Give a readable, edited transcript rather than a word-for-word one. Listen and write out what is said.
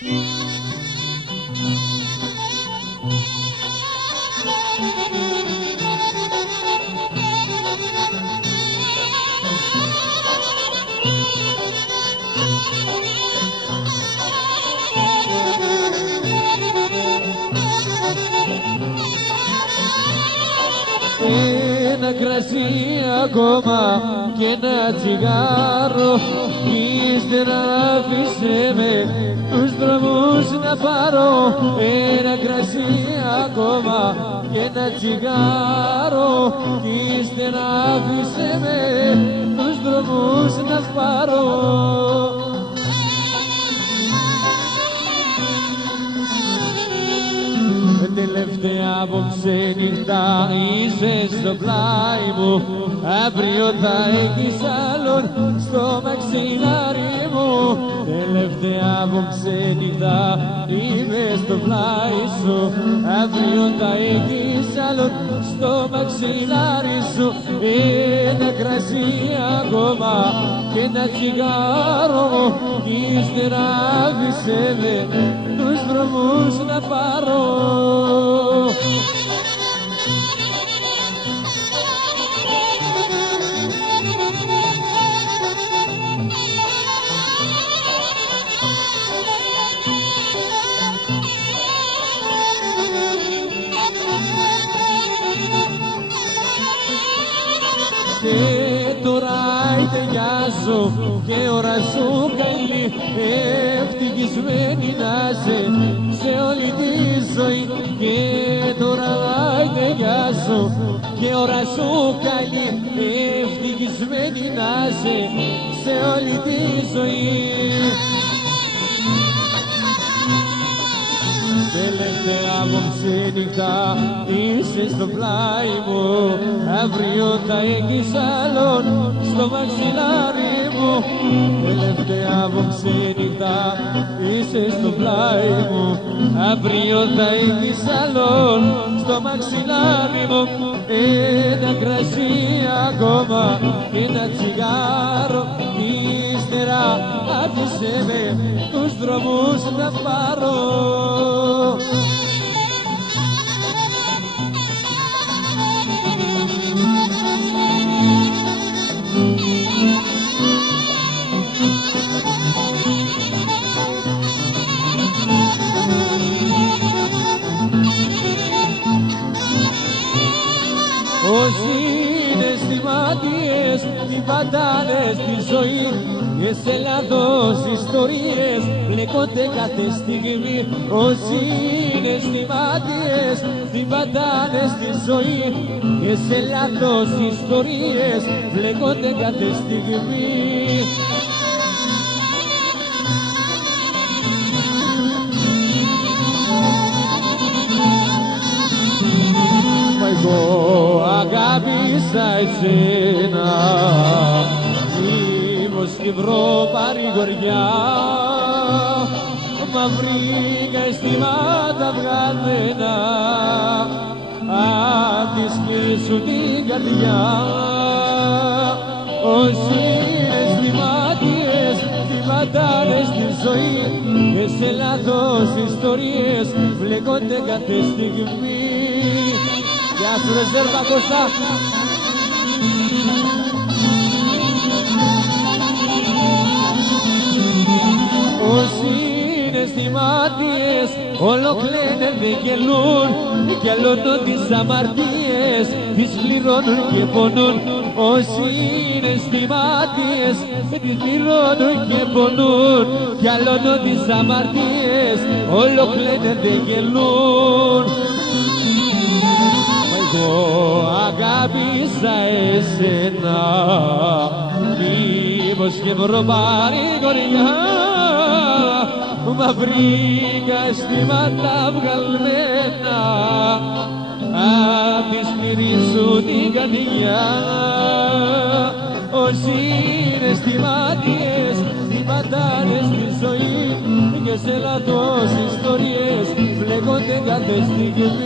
Ένα κρασί ακόμα και ένα τσιγάρο, ύστερα άφησε με τους δρόμους να πάρω. Ένα κρασί ακόμα και ένα τσιγάρο, ύστερα άφησε με τους δρόμους να πάρω. Τελευταία απόψε νύχτα είσαι στο πλάι μου, αύριο θα έχεις άλλον στο μαξιλάρι μου. Τελευταία απόψε νύχτα είμαι στο πλάι σου, αύριο θα έχεις άλλον στο μαξιλάρι σου. Ένα κρασί ακόμα και ένα τσιγάρο, ύστερα άφησε με τους δρόμους να πάρω. Και τώρα τελειάζω και ώρα σου καλή, ευτυχισμένη να είσαι σε όλη τη ζωή. Και τώρα τελειάζω και ώρα σου καλή, ευτυχισμένη να είσαι σε όλη τη ζωή. Τελευταία απόψε νύχτα είσαι στο πλάι μου, αύριο θα έχεις άλλον στο μαξιλάρι μου. Τελευταία απόψε νύχτα είσαι στο πλάι μου, αύριο θα έχεις άλλον στο μαξιλάρι μου. Ένα κρασί ακόμα και ένα τσιγάρο, ύστερα άφησε με τους δρόμους να πάρω. Όσοι είναι συναισθηματίες την πατάνε στη ζωή, και σε λάθος ιστορίες μπλεκόνται κάθε στιγμή. Όσοι είναι συναισθηματίες την πατάνε στη ζωή, και σε λάθος ιστορίες μπλεκόνται κάθε στιγμή. Εγώ αγάπησα εσένα, μήπως και βρω παρηγοριά, μα βρήκα αισθήματα βγαλμένα απ' τη σκέψη σου την καρδιά. Όσοι αισθηματίες την πατάνε στη ζωή, και σε λάθος ιστορίες μπλεκόνται κάθε στιγμή. Γεια σου Ρεζέρβα Κώστα. Όσοι είναι θυμάτιες όλο κλαίνε δεν γελούν, κι άλλονο τις αμαρτίες τις πληρώνουν και πονούν. Όσοι είναι θυμάτιες τις πληρώνουν και πονούν, κι άλλονο τις αμαρτίες όλο κλαίνε δεν γελούν. Εγώ αγάπησα εσένα, μήπως και βρω παρηγοριά, μα βρήκα αισθήματα βγαλμένα απ' τη σκληρή σου την καρδιά. Όσοι είναι αισθηματίες την πατάνε στη ζωή, και σε λάθος ιστορίες μπλεκόνται κάθε στιγμή.